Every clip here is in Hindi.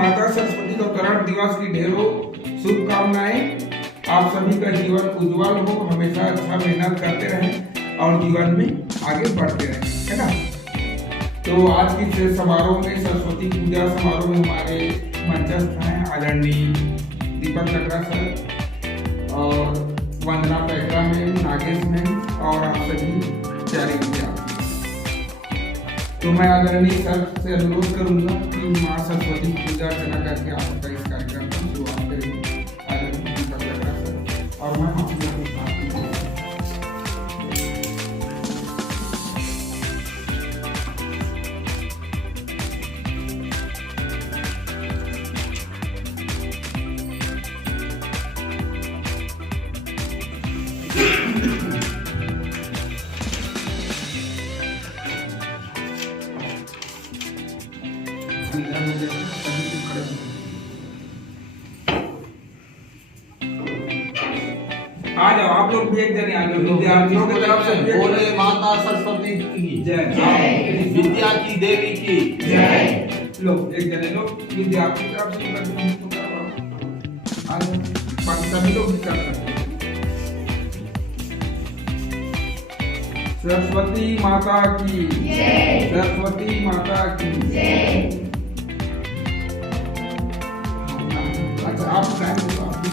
माता सरस्वती का उत्तरायण दिवस की ढेरों शुभकामनाएं। आप सभी का जीवन उज्जवल हो, हमेशा अच्छा मेहनत करते रहें और जीवन में आगे बढ़ते रहें, है ना। तो आज की इस समारोह में, सरस्वती पूजा समारोह में हमारे मंचस्थ हैं आदरणीय दीपक लकड़ा सर और वंदना पैकरा मैम, नागेश मैम और आप सभी प्यारे विद्यार्थी। तो मैं आदरणीय सर से अनुरोध करूंगा कि माँ सरस्वती पूजा अर्चना करके आपका इस कार्यक्रम की शुरुआत करेंगे। आदरणीय दीपक लकड़ा सर और मैं आप लोगों के साथ आ जाओ, आप लोग भी एक जने आ जाओ। विद्यार्थियों की तरफ से बोले माता सरस्वती की जय, विद्या की देवी की जय। लोग एक जने लोग विद्यार्थी की तरफ से आ जाओ, बाकी सभी लोग भी कर सकते हैं। सरस्वती माता की जय, सरस्वती माता की जय। अच्छा, आप टाइम दो, आप भी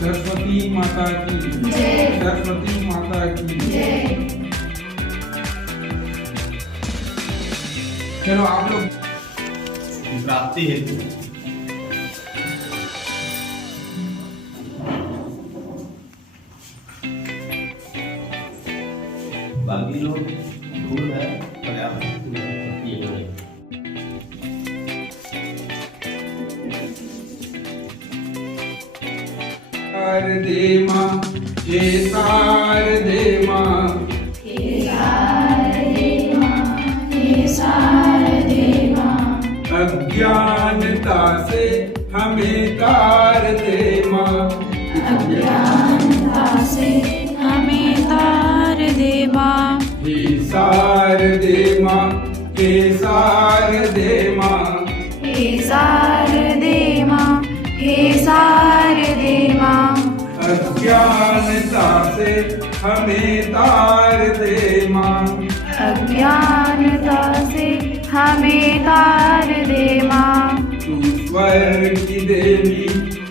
सरस्वती माता की जय, सरस्वती माता की जय। चलो आप लोग प्राप्ति हेतु बाकी लोग धूल है पर्यावरण दे माँ, हे सार दे माँ, हे सार दे माँ, हे सार दे माँ। अज्ञानता से हमें तार दे माँ, अज्ञानता से हमें तार दे माँ। हे सार दे माँ, हे सार दे माँ, हे सार दे माँ, हे सार दे माँ। अज्ञानता से हमें तार दे माँ, अज्ञानता से हमें तार दे माँ। तू स्वर की देवी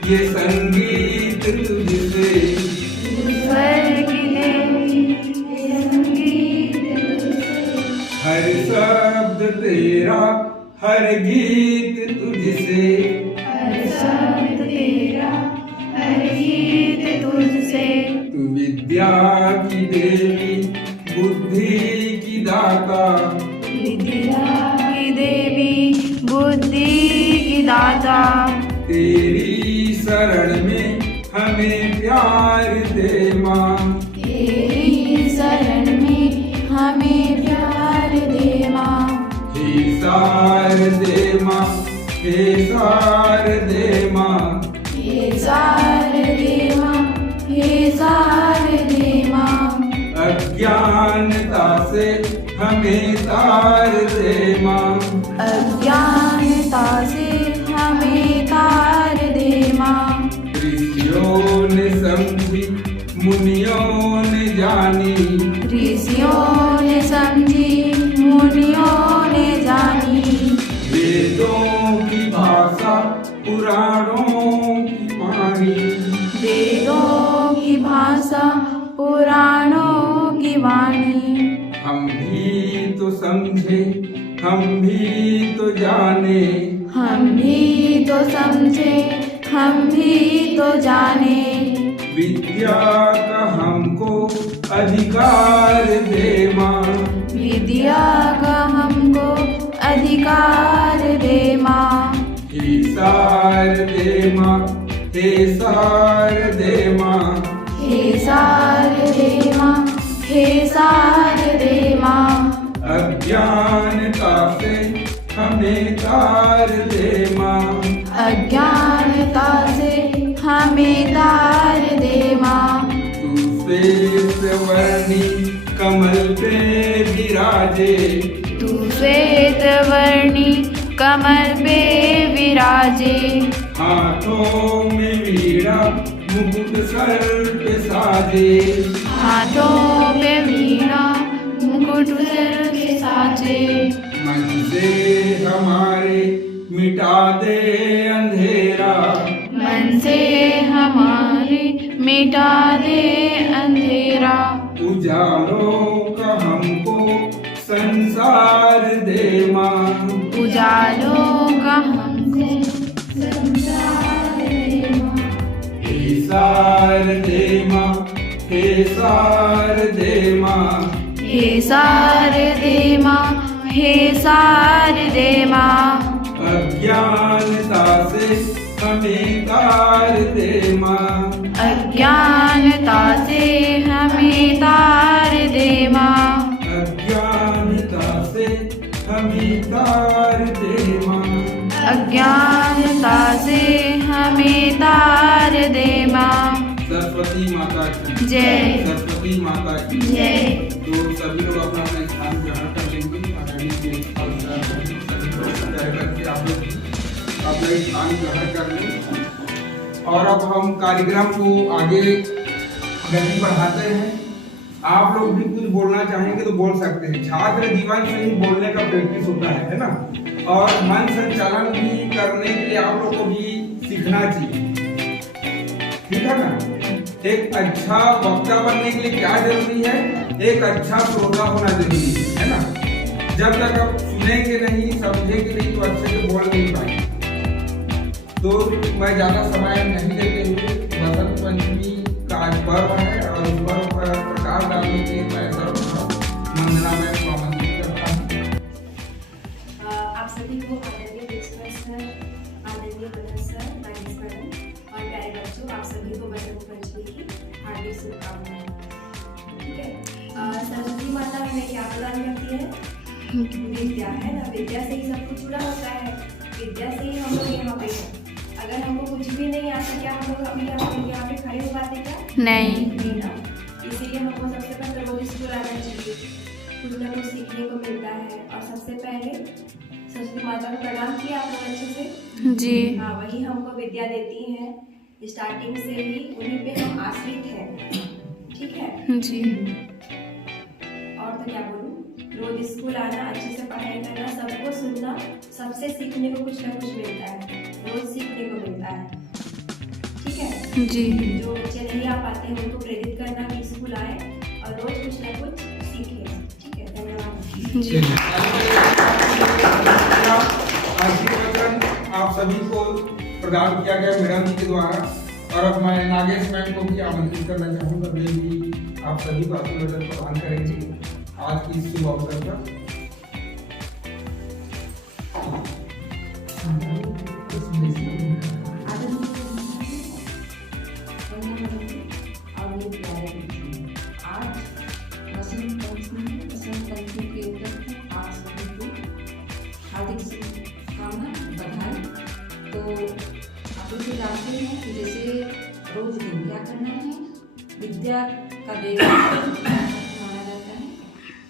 ये संगीत तुझसे, स्वर की देवी ये संगीत तुझसे। हर शब्द तेरा हर गीत तुझसे, हर शब्द तेरा हर गीत तुझसे। तू विद्या की देवी बुद्धि की दाता, विद्या की देवी बुद्धि की दाता। तेरी शरण में हमें प्यार दे माँ, तेरी शरण में हमें प्यार दे माँ। हे सार दे माँ, हे शारदे माँ, हे शारदे माँ, हे शारदे माँ। अज्ञानता से हमें तार दे माँ, अज्ञानता से हमें तार दे माँ। ऋषियों ने समझी मुनियों ने जानी, ऋषियों ने समझी मुनियों ने जानी। वेदों की भाषा पुराणों की वाणी, वेदों की भाषा पुराणों की वाणी। हम भी तो समझे, हम भी तो जाने, हम भी तो समझे, हम भी तो जाने। विद्या का हमको अधिकार दे माँ, विद्या का हमको अधिकार दे माँ। हे शारदे माँ, हे शारदे माँ, हे शारदे माँ, हे शारदे माँ। अज्ञानता से हमें तार दे माँ, अज्ञानता से हमें तार दे माँ। तू श्वेत वर्णी कमल पे विराजे, तू श्वेत वर्णी कमल पे विराजे। हाथों में वीणा मुकुट सर पे साजे, हाथों पे वीणा मुकुट सिर के साजे। मन से हमारे मिटा दे अंधेरा, मन से हमारे मिटा दे अंधेरा। उजालों का हमको संसार दे माँ, उजालों का हमको संसार दे माँ। हे शारदे माँ, हे शारदे माँ, हे शारदे माँ, हे शारदे माँ। अज्ञानता से हमें तार दे माँ, अज्ञानता से हमें तार दे माँ। अज्ञानता से हमें तार दे माँ, अज्ञानता से हमें तार दे माँ। सरस्वती माता की जय। सरस्वती माता की जय। तो सभी लोग अपना अपना स्थान ग्रहण कर लेंगे। आगामी के सभी लोग तय करके आप लोग अपना स्थान ग्रहण कर लें। और अब हम कार्यक्रम को आगे गति बढ़ाते हैं। आप लोग भी कुछ बोलना चाहेंगे तो बोल सकते हैं। छात्र जीवन से ही बोलने का प्रैक्टिस होता है ना। और मन संचालन भी करने के लिए आप लोग को भी सीखना चाहिए, ठीक है ना। एक अच्छा वक्ता बनने के लिए क्या जरूरी है? एक अच्छा श्रोता होना जरूरी है ना। जब तक आप सुनेंगे नहीं, समझेंगे नहीं तो अच्छे से बोल नहीं पाएंगे। तो मैं ज्यादा समय नहीं देते हुए बसंत पंचमी का आज पर्व है और इस पर्व पर प्रकाश डालने के लिए मैं सर्वप्रथम वंदना में आमंत्रित करता हूँ। आप सभी को आदरणीय प्रिंसिपल सर, आदरणीय प्रधान सर, नागेश मैडम और प्यारे बच्चों, आप सभी को बसंत पंचमी की हार्दिक शुभकामनाएं। ठीक है, सरस्वती माता हमें क्या प्रदान करती है? विद्या, है ना। विद्या से ही सब कुछ जुड़ा होता है। विद्या से ही हम लोग यहाँ पे हैं। अगर हमको कुछ भी नहीं आता, क्या हम लोग अभी यहाँ पे खड़े हो पाते क्या? नहीं। ना। इसीलिए हमको सबसे पहले रोज स्कूल आना चाहिए, कुछ ना कुछ सीखने को मिलता है। और सबसे पहले सरस्वती माता को प्रणाम किया आप लोग अच्छे से? जी। हाँ, वही हमको विद्या देती हैं। स्टार्टिंग से ही उन्हीं पे हम आश्रित हैं, ठीक है जी। और तो क्या बोलूँ, रोज स्कूल आना, अच्छे से पढ़ाई करना, सबको सुनना, सबसे सीखने को कुछ ना कुछ मिलता है, रोज सीखने को मिलता है, ठीक है। जी। जो बच्चे नहीं आ पाते हैं उनको प्रेरित करना कि स्कूल आए और रोज कुछ ना कुछ सीखें, ठीक है। धन्यवाद जी। आशीर्वचन आप सभी को प्रदान किया गया मैडम जी के द्वारा। और अब मैं नागेश मैम को भी आमंत्रित करना चाहूँगा, वे भी आप सभी को आशीर्वचन प्रदान करेंगे आज की शुभ अवसर पर। आज बसंत पंचमी के ऊपर आप सभी को हार्दिक शुभकामना, बधाई। आप लोग जानते हैं कि जैसे रोज दिन क्या करना है, विद्या का देवी माना जाता है।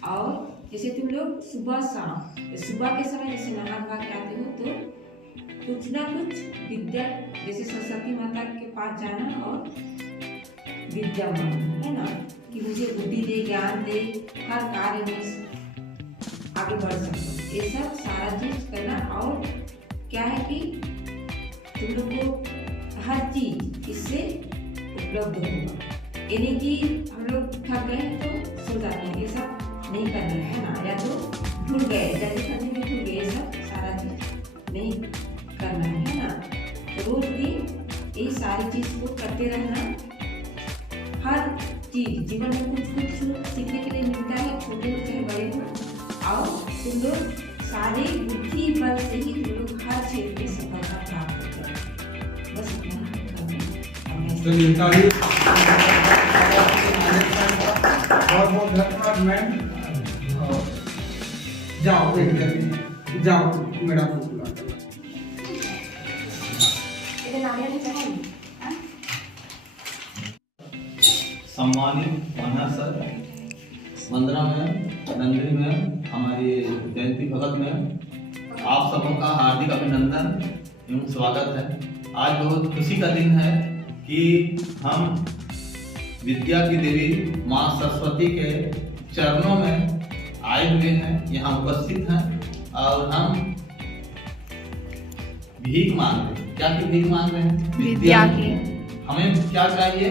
और जैसे तुम लोग सुबह शाम, सुबह के समय जैसे नहा धोआ के आते हो तो कुछ ना कुछ विद्या, जैसे सरस्वती माता के पास जाना और विद्या मांगना, है ना, कि मुझे बुद्धि दे, ज्ञान दे, हर कार्य में आगे बढ़ सकूं। ये सब सारा चीज करना। और क्या है कि तुम लोग को हर चीज इससे उपलब्ध होगा। यानी कि हम लोग थक गए तो सो जाते हैं, ये सब नहीं करना है ना, या तो भूल गए, जल्दी करने में भूल गए, ये सब सारा चीज नहीं करना है ना। तो रोज भी ये सारी चीज को करते रहना। हर चीज जीवन में कुछ कुछ सीखने के लिए मिलता है, छोटे हो चाहे बड़े हो। और तुम लोग सारे बुद्धि बल से ही तुम लोग हर क्षेत्र में सफलता प्राप्त करें। बस इतना चलिए ताली। बहुत बहुत धन्यवाद मैम। जाओ एक जल्दी जाओ, मैडम को बुला कर। सम्मानित वनर सर, वंदना मैम, नंदिनी मैम, हमारी जयंती भगत मैम, आप सबों का हार्दिक अभिनंदन एवं स्वागत है। आज बहुत खुशी का दिन है कि हम विद्या की देवी माँ सरस्वती के चरणों में आए हुए हैं, यहाँ उपस्थित हैं और हम भीख मांग रहे हैं। क्या की भीख मांग रहे हैं? विद्या की। हमें क्या चाहिए?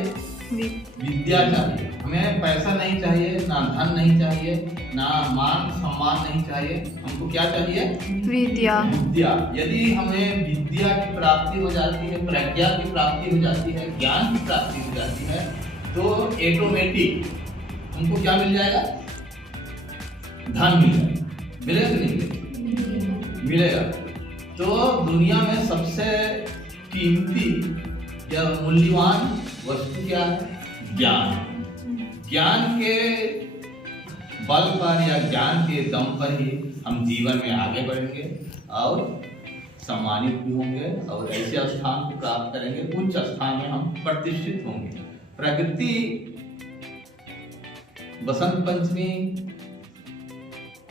विद्या चाहिए। हमें पैसा नहीं चाहिए, ना धन नहीं चाहिए, ना मान सम्मान नहीं चाहिए। हमको क्या चाहिए? विद्या। विद्या। यदि हमें विद्या की प्राप्ति हो जाती है, प्रज्ञा की प्राप्ति हो जाती है, ज्ञान की प्राप्ति हो जाती है, तो ऑटोमेटिक हमको क्या मिल जाएगा? धन मिल जाएगा। मिलेगा कि नहीं मिलेगा? तो दुनिया में सबसे कीमती या मूल्यवान वस्तु क्या है? ज्ञान। ज्ञान के बल पर या ज्ञान के दम पर ही हम जीवन में आगे बढ़ेंगे और सम्मानित भी होंगे और ऐसे स्थान को प्राप्त करेंगे, उच्च स्थान में हम प्रतिष्ठित होंगे। प्रकृति बसंत पंचमी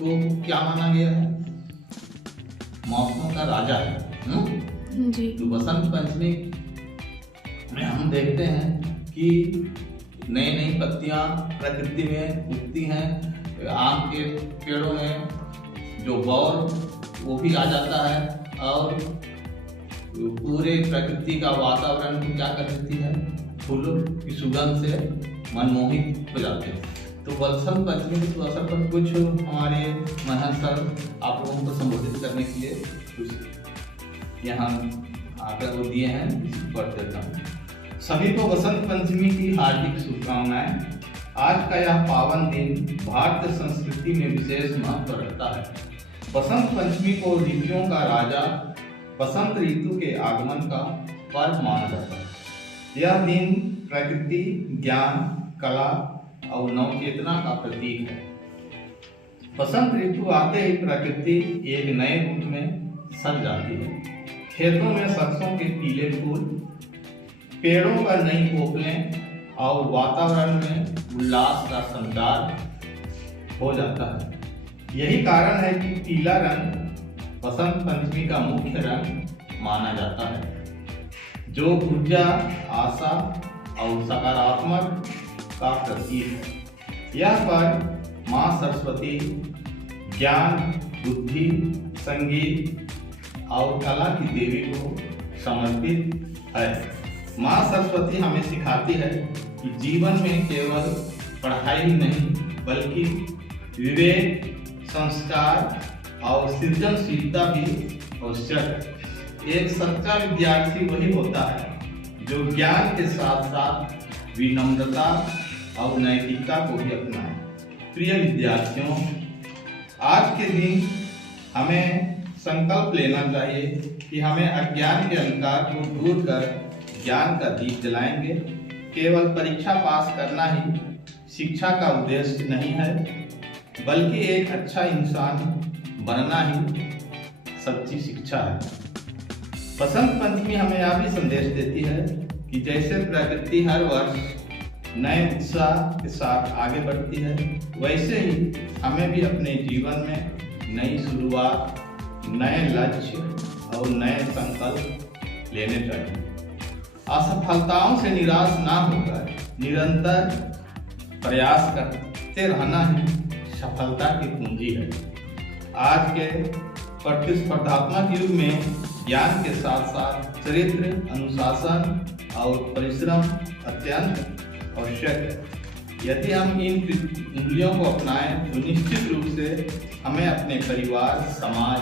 को क्या माना गया है? मौसमों का राजा है। जी। तो बसंत पंचमी में हम देखते हैं कि नई नई पत्तियां प्रकृति में उगती हैं। आम के पेड़ों में जो बौर वो भी आ जाता है और पूरे प्रकृति का वातावरण को क्या कर देती है? फूलों की सुगंध से मनमोहित हो जाते हैं। तो बसंत पंचमी के अवसर पर कुछ हमारे महंत सर आप लोगों को संबोधित करने के लिए कुछ यहाँ आकर वो दिए हैं, पढ़ देता हूँ। सभी को बसंत पंचमी की हार्दिक शुभकामनाएं। आज का यह पावन दिन भारतीय संस्कृति में विशेष महत्व रखता है। बसंत पंचमी को ऋतुओं का राजा, बसंत ऋतु के आगमन का पर्व माना जाता है। यह दिन प्रकृति, ज्ञान, कला और नवचेतना का प्रतीक है। बसंत ऋतु आते ही प्रकृति एक नए रूप में सज जाती है। खेतों में सरसों के पीले फूल, पेड़ों पर नई कोपलें और वातावरण में उल्लास का संचार हो जाता है। यही कारण है कि पीला रंग बसंत पंचमी का मुख्य रंग माना जाता है, जो ऊर्जा, आशा और सकारात्मक का प्रतीक है। यह पर्व माँ सरस्वती ज्ञान, बुद्धि, संगीत और कला की देवी को समर्पित है। माँ सरस्वती हमें सिखाती है कि जीवन में केवल पढ़ाई ही नहीं बल्कि विवेक, संस्कार और सृजनशीलता भी आवश्यक है। एक सच्चा विद्यार्थी वही होता है जो ज्ञान के साथ साथ विनम्रता और नैतिकता को भी अपनाए। प्रिय विद्यार्थियों, आज के दिन हमें संकल्प लेना चाहिए कि हमें अज्ञान के अंधकार को दूर कर ज्ञान का दीप जलाएंगे। केवल परीक्षा पास करना ही शिक्षा का उद्देश्य नहीं है, बल्कि एक अच्छा इंसान बनना ही सच्ची शिक्षा है। बसंत पंचमी हमें यह भी संदेश देती है कि जैसे प्रकृति हर वर्ष नए उत्साह के साथ आगे बढ़ती है, वैसे ही हमें भी अपने जीवन में नई शुरुआत, नए लक्ष्य और नए संकल्प लेने चाहिए। असफलताओं से निराश ना होकर निरंतर प्रयास करते रहना ही सफलता की कुंजी है। आज के प्रतिस्पर्धात्मक युग में ज्ञान के साथ साथ चरित्र, अनुशासन और परिश्रम अत्यंत आवश्यक है। यदि हम इन मूल्यों को अपनाएं तो निश्चित रूप से हमें अपने परिवार, समाज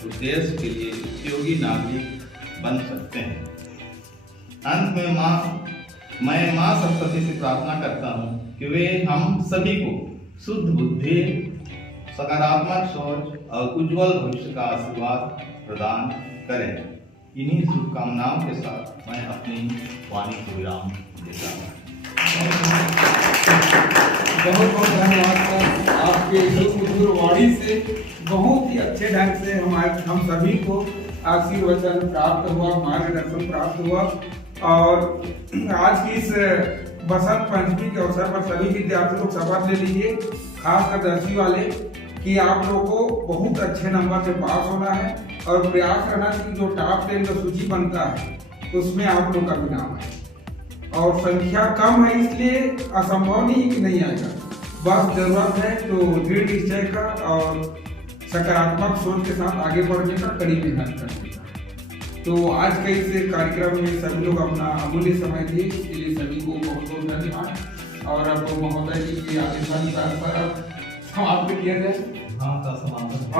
और देश के लिए उपयोगी नागरिक बन सकते हैं। अंत में मैं माँ सरस्वती से प्रार्थना करता हूँ कि वे हम सभी को शुद्ध बुद्धि, सकारात्मक सोच और उज्जवल भविष्य का आशीर्वाद प्रदान करें। इन्हीं शुभकामनाओं के साथ मैं अपनी वाणी को विराम देता हूँ। बहुत बहुत धन्यवाद सर, आपके सुमधुर वाणी से बहुत ही अच्छे ढंग से हम सभी को आशीर्वचन प्राप्त हुआ, मार्गदर्शन प्राप्त हुआ। और आज की इस बसंत पंचमी के अवसर पर सभी विद्यार्थी लोग शपथ ले लीजिए, खासकर 10वीं वाले, कि आप लोगों को बहुत अच्छे नंबर से पास होना है और प्रयास करना कि जो टॉप 10 का सूची बनता है उसमें आप लोग का भी नाम है। और संख्या कम है इसलिए असंभव नहीं कि नहीं आएगा, बस जरूरत है तो दृढ़ निश्चय का और सकारात्मक सोच के साथ आगे बढ़ने का, कड़ी मेहनत करने का। तो आज के इस कार्यक्रम में सभी लोग अपना अमूल्य समय दिए, इसके लिए सभी को बहुत बहुत धन्यवाद। और अब महोदय जी के आदेशानुसार समाप्त किया जाए। हाँ, का समापन।